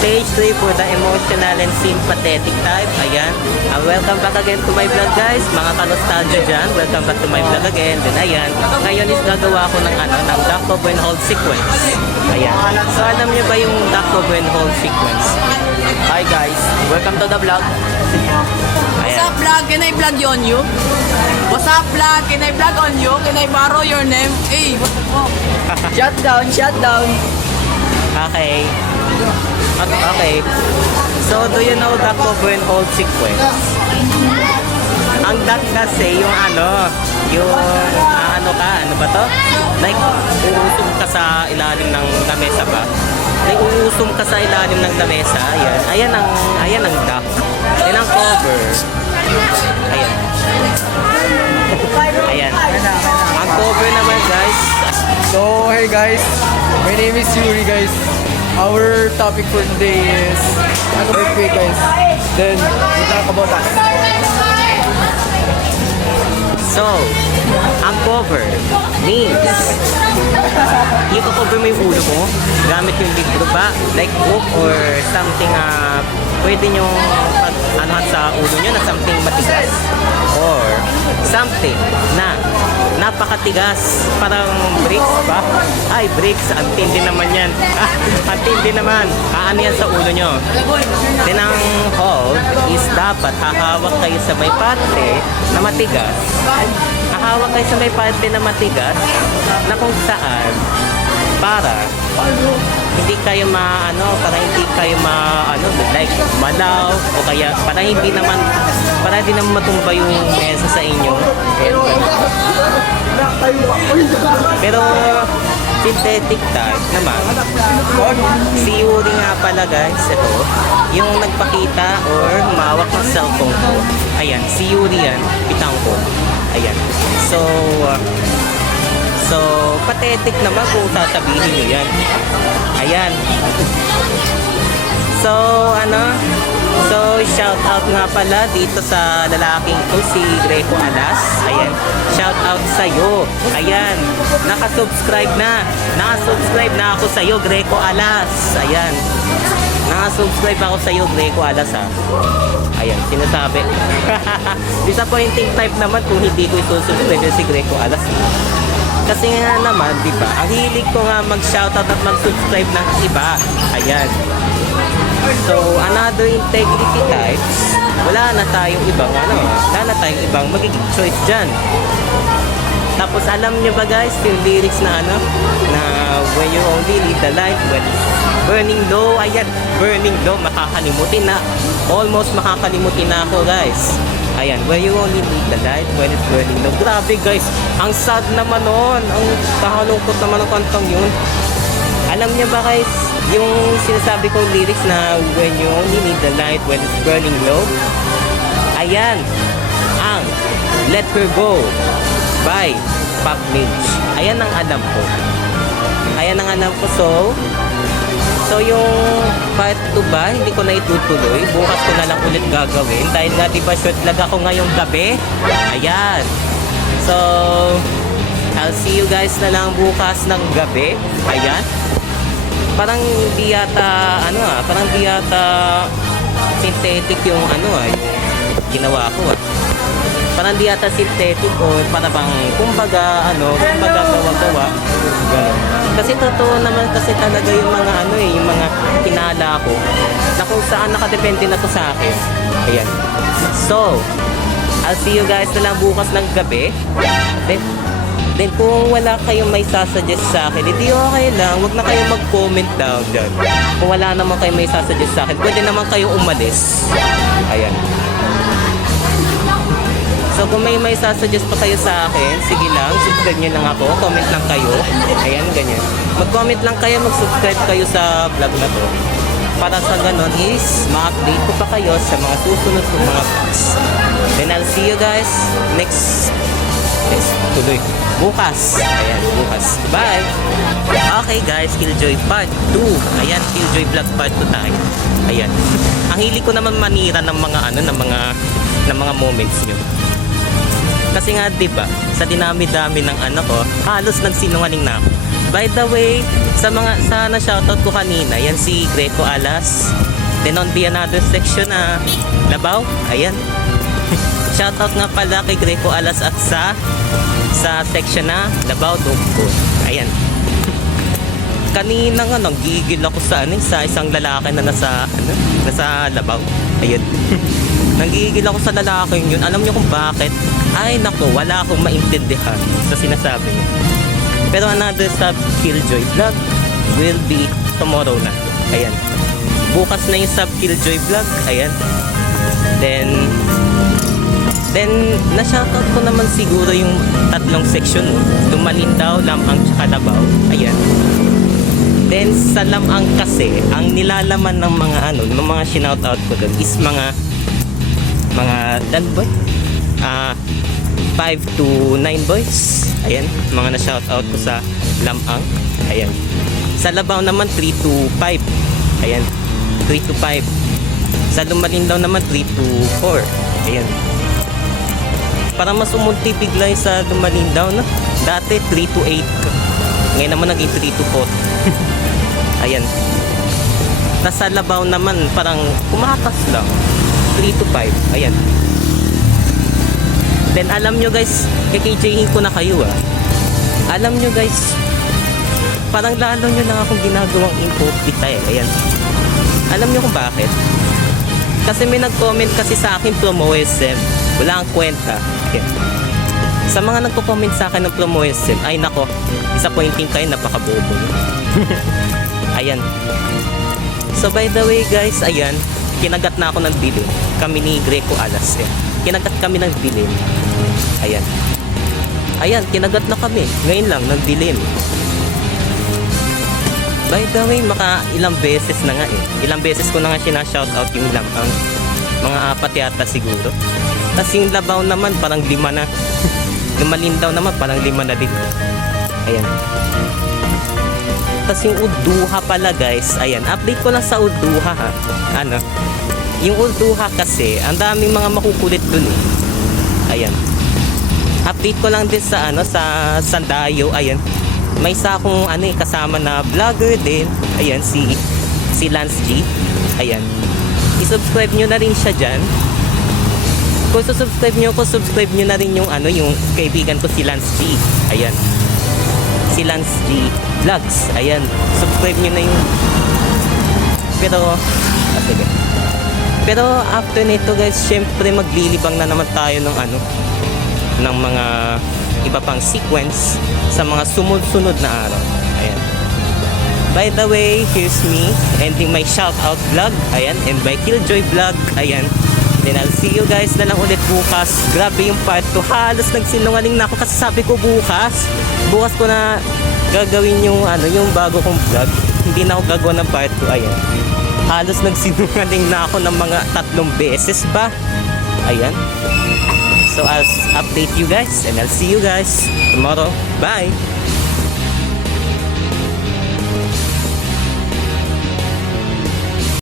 Stage 3 for the emotional and sympathetic type. Ayan. Welcome back again to my vlog, guys. Mga ka-nostalgia dyan. Welcome back to my vlog again. Then ayan. Ngayon is gagawa ko ng ng Duck Cover and Hold sequence. Ayan. So alam niyo ba yung Duck Cover and Hold sequence? Hi guys. Welcome to the vlog. What's up vlog? Can I vlog you on you? What's up vlog? Can I vlog on you? Can I borrow your name? Hey, what the fuck? Shut down, shut down. Okay. Okay. So, do you know Duck Cover and Hold sequence? Ang duck kasi, yung ano ba to? Like, uusum ka sa ilalim ng lamesa ba? Like, uusum ka sa ilalim ng lamesa. Ayan. Ayan ang duck. Ayan ang cover. Ayan. Ayan. Ang cover naman, guys. So, hey guys, my name is Yuri, guys. Our topic for today is earthquake, guys. Then we talk about that. So, ang cover means i-cover mo yung ulo mo gamit yung libro ba, like book or something pwede nyo anuhan sa ulo nyo na something matigas or something na napakatigas, parang bricks ba? Ay, bricks, ang tindi naman yan. Ang tindi naman, ano yan sa ulo nyo. Then ang hold is dapat hahawak kayo sa may parte na matigas. Hahawak kayo sa may parte na matigas na kung saan para hindi kayo para hindi kayo like malaw o kaya para hindi naman matumba yung mesa sa inyo. Pero synthetic type naman, si Yuri nga pala, guys, ito yung nagpakita or humawak ng cellphone ko. Ayan, si Yuri yan, bitang ko. Ayan. So, pathetic naman kung sasabihin nyo yan. Ayan. So, shout out nga pala dito sa lalaking ko, si Greco Alas. Ayan. Shout out sa'yo. Ayan. Nakasubscribe na ako sa'yo, Greco Alas. Ayan. Nakasubscribe ako sa'yo, Greco Alas, ha. Ayan, sinasabi. Disappointing type naman kung hindi ko isusubscribe si Greco Alas. Kasi nga naman, di ba? Ang hilig ko nga mag-shoutout at mag-subscribe ng iba. Ayan. So, another integrity types, wala na tayong ibang magiging choice dyan. Tapos alam nyo ba, guys, yung lyrics na na when you only need the light when it's burning low. Ayan, burning low, makakalimutin na. Almost makakalimutin na ako, guys. Ayan, where you only need the light when it's burning low. Grabe, guys, ang sad naman nun. Ang kakalungkot naman ang kantang yun. Alam niya ba, guys, yung sinasabi kong lyrics na when you only need the light when it's burning low? Ayan, ang Let Her Go by Pop Midge. Ayan ang alam ko. So yung part 2 ba, hindi ko na itutuloy. Bukas ko na lang ulit gagawin. Dahil nga diba short vlog ako ngayong gabi. Ayan. So, I'll see you guys na lang bukas ng gabi. Ayan. Parang di yata, synthetic yung ginawa ko. Parang di yata synthetic o para bang, kumbaga gawa-gawa. Ganun. Kasi totoo naman kasi talaga yung mga yung mga kinala ko na kung saan nakadepende na to sa akin. Ayan. So, I'll see you guys na lang bukas ng gabi. Then kung wala kayong may sasuggest sa akin, hindi okay lang. Huwag na kayong mag-comment down dyan. Kung wala naman kayong may sasuggest sa akin, pwede naman kayong umalis. Ayan. So kung may sasuggest pa kayo sa akin, sige lang, subscribe nyo lang ako, comment lang kayo. Ayan, ganyan. Mag-comment lang kayo, mag-subscribe kayo sa vlog na to. para sa ganon is ma-update ko pa kayo sa mga susunod kong mga vlogs. Then I'll see you guys next tuloy. Bukas. Ayan, bukas. Bye! Okay guys, Killjoy Part 2. Ayan, Killjoy Vlog Part 2 tayo. Ayan. Ang hili ko naman manira ng mga ng mga moments nyo. Kasi nga 'di ba, sa dinami-dami ng ko, halos nagsinungaling na ako. By the way, sa shoutout ko kanina, yan si Greco Alas. Then on the another section Labaw, ayan. Shoutout nga pala kay Greco Alas at sa section na Labaw Dugpo. Ayan. Kanina nga gigil ako sa isang lalaki na nasa Labaw. Ayun. Nanggigil ako sa lalaki yun. Alam niyo kung bakit? Ay nako, wala akong maintindihan sa sinasabi niya. Pero another sub Killjoy vlog will be tomorrow na. Ayan. Bukas na yung sub Killjoy vlog. Ayan. Then na-shoutout ko naman siguro yung tatlong section. Lumalindaw, Lamang, tsaka Labaw. Ayan. Then sa Lamang kasi, ang nilalaman ng mga sinoutout ko doon is mga boy 5 to 9 boys. Ayan, mga na-shoutout ko sa Lamang. Ayan. Sa Labaw naman 3 to 5. Ayan, 3 to 5. Sa Lumalindaw naman 3 to 4. Ayan. Para mas umunti bigla yung sa Lumalindaw, no? Dati 3 to 8. Ngayon naman naging 3 to 4. Ayan. Tas sa Labaw naman parang kumakas lang. 3 to 5. Ayan. Then alam nyo guys, KKJhin ko na kayo Alam nyo guys, parang lalo nyo na akong ginagawang impopita Ayan. Alam nyo kung bakit? Kasi may nag-comment kasi sa akin promo SM. Wala ang kwenta. Ayan. Sa mga nagko-comment sa akin ng promo SM, ay nako, disappointing kayo, napakabobo. Ayan. So by the way guys, ayan, kinagat na ako ng dilim. Kami ni Greco Alas. Kinagat kami ng dilim. Ayan. Ayan, kinagat na kami. Ngayon lang, ng dilim. By the way, ilang beses na nga Ilang beses ko na nga sinashoutout yung Lamang. Mga 4 yata siguro. Tapos yung Labaw naman, parang 5 na. Lumalindaw naman, parang 5 na din. Ayan. Tapos yung Urduha pala guys, ayan, update ko lang sa Urduha yung Urduha kasi, ang daming mga makukulit dun Ayan. Update ko lang din sa sa Sandayo, ayan. May isa akong kasama na vlogger din, ayan, si Lance G. Ayan. I-subscribe nyo na rin siya dyan. Kung subscribe nyo na rin yung yung kaibigan ko si Lance G. Ayan. Si Lance G Vlogs. Ayan. Subscribe nyo na yung sige. Pero after nito guys, syempre maglilibang na naman tayo ng mga iba pang sequence sa mga sunod-sunod na araw. Ayan. By the way, here's me ending my shoutout vlog. Ayan. And by Killjoy Vlog. Ayan. Then I'll see you guys na lang ulit bukas. Grabe yung part 2. Halos nagsinungaling na ako kasi sabi ko bukas ko na gagawin yung bago kong vlog. Hindi na ako gagawa ng part 2. Ayan. Halos nagsinungaling na ako ng mga 3 beses ba. Ayan. So I'll update you guys and I'll see you guys tomorrow. Bye!